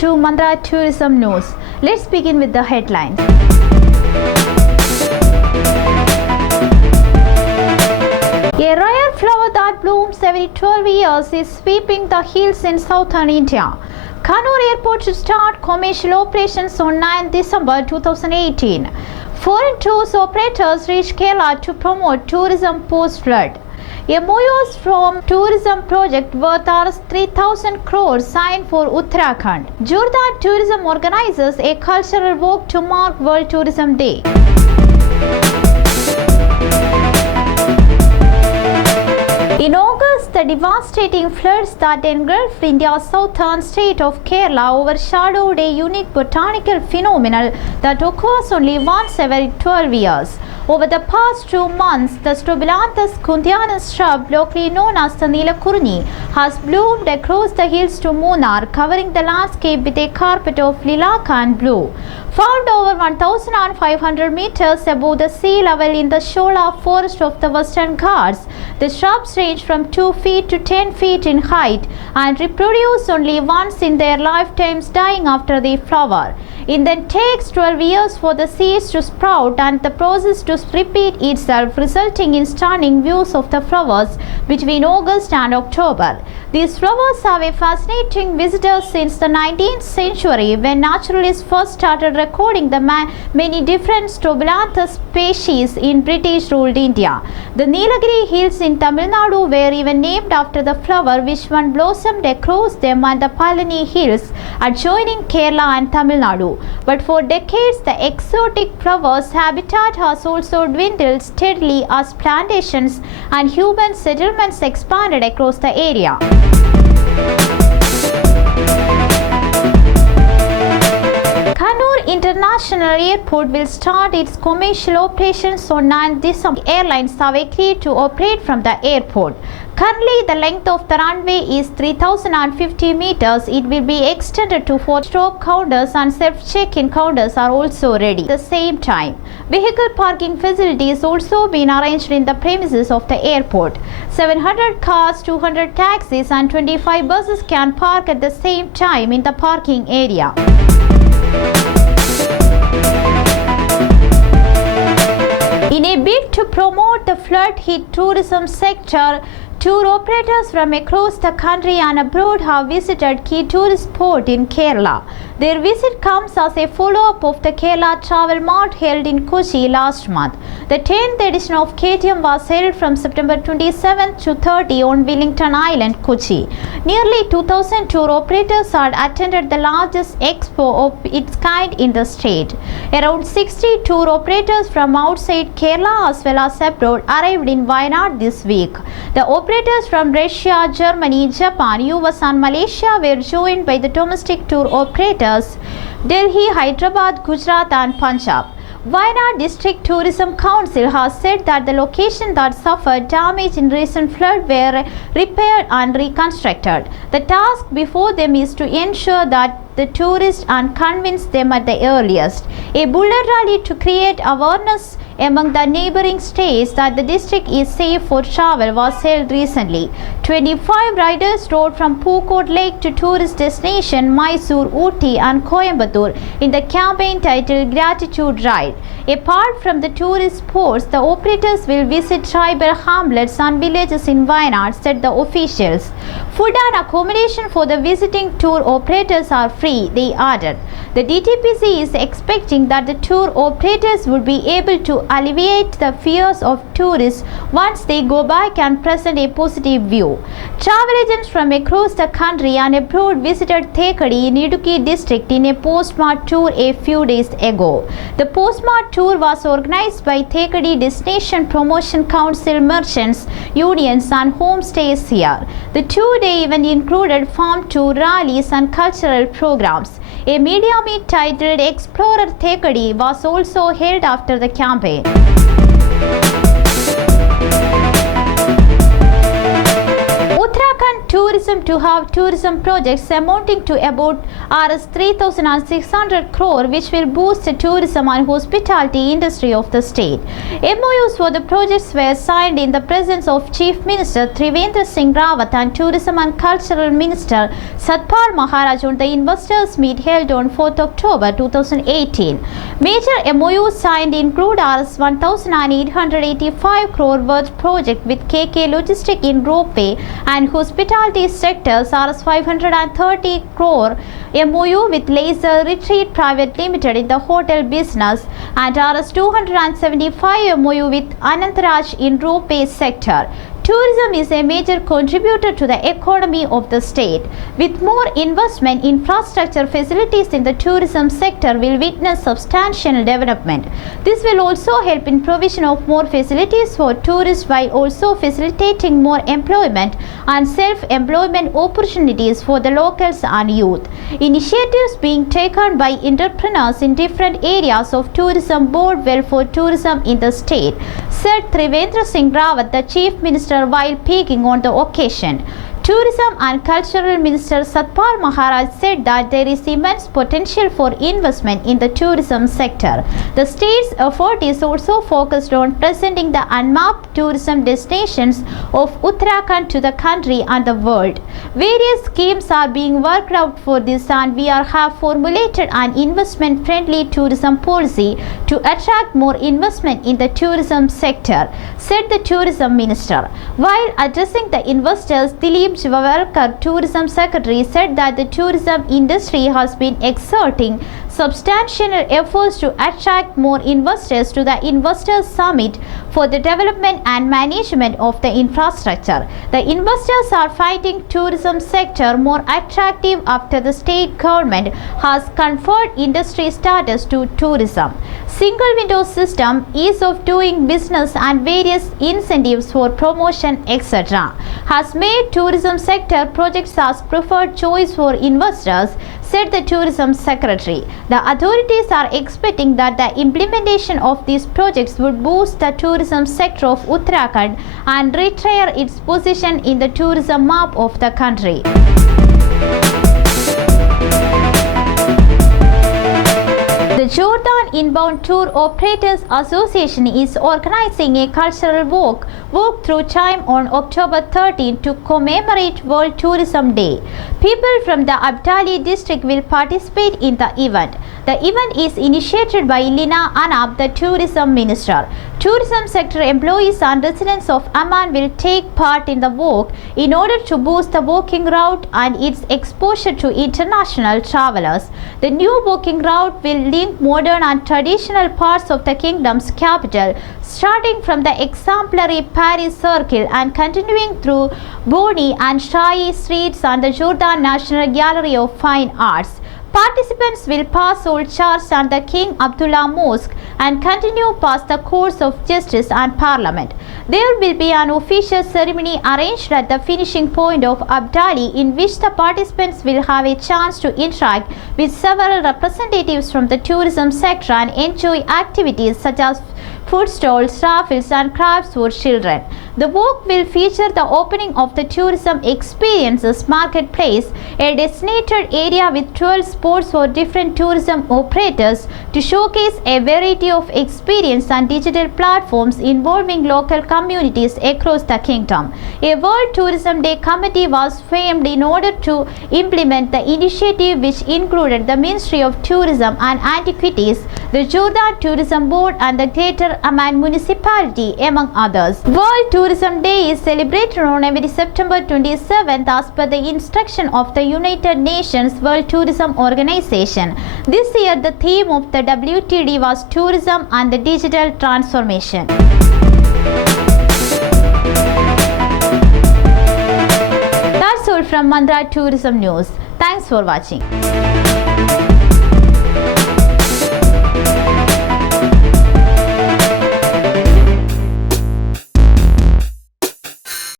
to Mandra Tourism News. Let's begin with the headlines. A rare flower that blooms every 12 years is sweeping the hills in southern India. Kannur Airport to start commercial operations on 9 December 2018. Foreign tours operators reach Kerala to promote tourism post-flood. MOUs from tourism project worth 3,000 crores signed for Uttarakhand. Jordan Tourism organizes a cultural walk to mark World Tourism Day. In August, the devastating floods that engulfed India's southern state of Kerala overshadowed a unique botanical phenomenon that occurs only once every 12 years. Over the past 2 months, the Strobilanthes kundianus shrub, locally known as the Neelakurni, has bloomed across the hills to Munnar, covering the landscape with a carpet of lilac and blue. Found over 1,500 meters above the sea level in the Shola forest of the Western Ghats, the shrubs range from 2 feet to 10 feet in height and reproduce only once in their lifetimes, dying after they flower. It then takes 12 years for the seeds to sprout and the process to repeat itself, resulting in stunning views of the flowers between August and October. These flowers have a fascinating visitor since the 19th century, when naturalists first started recording the many different Strobilanthes species in British-ruled India. The Nilagiri Hills in Tamil Nadu were even named after the flower which one blossomed across them, and the Palani Hills adjoining Kerala and Tamil Nadu. But for decades, the exotic flower's habitat has also dwindled steadily as plantations and human settlements expanded across the area. Kannur International Airport will start its commercial operations on 9 December. Airlines have agreed to operate from the airport. Currently, the length of the runway is 3,050 meters. It will be extended to 4 stop counters, and self-check-in counters are also ready. At the same time, vehicle parking facilities also been arranged in the premises of the airport. 700 cars, 200 taxis and 25 buses can park at the same time in the parking area. In a bid to promote the flood-hit tourism sector, tour operators from across the country and abroad have visited key tourist spots in Kerala. Their visit comes as a follow-up of the Kerala Travel Mart held in Kochi last month. The 10th edition of KTM was held from September 27 to 30 on Wellington Island, Kochi. Nearly 2,000 tour operators had attended the largest expo of its kind in the state. Around 60 tour operators from outside Kerala as well as abroad arrived in Wayanad this week. The operators from Russia, Germany, Japan, US and Malaysia were joined by the domestic tour operators Delhi, Hyderabad, Gujarat and Punjab. Wayanad District Tourism Council has said that the locations that suffered damage in recent flood were repaired and reconstructed. The task before them is to ensure that the tourists and convince them at the earliest. A bullet rally to create awareness among the neighboring states that the district is safe for travel was held recently. 25 riders rode from Pukot Lake to tourist destination Mysore, Ooty and Coimbatore in the campaign titled Gratitude Ride. Apart from the tourist spots, the operators will visit tribal hamlets and villages in Wayanad, said the officials. Food and accommodation for the visiting tour operators are free, they added. The DTPC is expecting that the tour operators would be able to alleviate the fears of tourists once they go back and present a positive view. Travel agents from across the country and abroad visited Thekadi in Idukki district in a postmart tour a few days ago. The postmart tour was organized by Thekadi Destination Promotion Council, merchants, unions and homestays here. The 2-day event included farm tour, rallies and cultural programs. A media meet titled Explorer Thekadi was also held after the campaign. Uttarakhand tourism to have tourism projects amounting to about Rs 3,600 crore, which will boost the tourism and hospitality industry of the state. MOUs for the projects were signed in the presence of Chief Minister Trivendra Singh Rawat and Tourism and Cultural Minister Satpal Maharaj on the investors meet held on 4th October 2018. Major MOUs signed include Rs 1,885 crore worth project with KK Logistic in ropeway and hospitality sectors, Rs 530 crore MOU with Laser Retreat Private Limited in the hotel business, and Rs 275 MOU with Anantaraj in ropeway sector. Tourism is a major contributor to the economy of the state. With more investment, infrastructure facilities in the tourism sector will witness substantial development. This will also help in provision of more facilities for tourists while also facilitating more employment and self-employment opportunities for the locals and youth. Initiatives being taken by entrepreneurs in different areas of tourism bode well for tourism in the state, said Trivendra Singh Rawat, the Chief Minister, while speaking on the occasion. Tourism and Cultural Minister Satpal Maharaj said that there is immense potential for investment in the tourism sector. The state's effort is also focused on presenting the unmapped tourism destinations of Uttarakhand to the country and the world. Various schemes are being worked out for this, and we have formulated an investment-friendly tourism policy to attract more investment in the tourism sector, said the Tourism Minister. While addressing the investors, Dilip Javavarkar, Tourism Secretary, said that the tourism industry has been exerting substantial efforts to attract more investors to the Investors Summit for the development and management of the infrastructure. The investors are finding tourism sector more attractive after the state government has conferred industry status to tourism. Single window system, ease of doing business and various incentives for promotion etc. has made tourism sector projects as preferred choice for investors, said the Tourism Secretary. The authorities are expecting that the implementation of these projects would boost the tourism sector of Uttarakhand and retire its position in the tourism map of the country. The Jordan Inbound Tour Operators Association is organizing a cultural walk through time on October 13 to commemorate World Tourism Day. People from the Abdali district will participate in the event. The event is initiated by Lina Anab, the Tourism Minister. Tourism sector employees and residents of Amman will take part in the walk in order to boost the walking route and its exposure to international travelers. The new walking route will link modern and traditional parts of the kingdom's capital, starting from the exemplary Paris Circle and continuing through Boni and Shahi streets and the Jordan National Gallery of Fine Arts. Participants will pass Old Church and the King Abdullah Mosque and continue past the Courts of Justice and Parliament. There will be an official ceremony arranged at the finishing point of Abdali, in which the participants will have a chance to interact with several representatives from the tourism sector and enjoy activities such as food stalls, raffles and crafts for children. The walk will feature the opening of the Tourism Experiences Marketplace, a designated area with 12 spots for different tourism operators to showcase a variety of experience and digital platforms involving local communities across the kingdom. A World Tourism Day committee was formed in order to implement the initiative, which included the Ministry of Tourism and Antiquities, the Jordan Tourism Board and the Greater Amman Municipality, among others. World Tourism Day is celebrated on every September 27th as per the instruction of the United Nations World Tourism Organization. This year the theme of the WTD was Tourism and the Digital Transformation. That's all from Mandra Tourism News. Thanks for watching.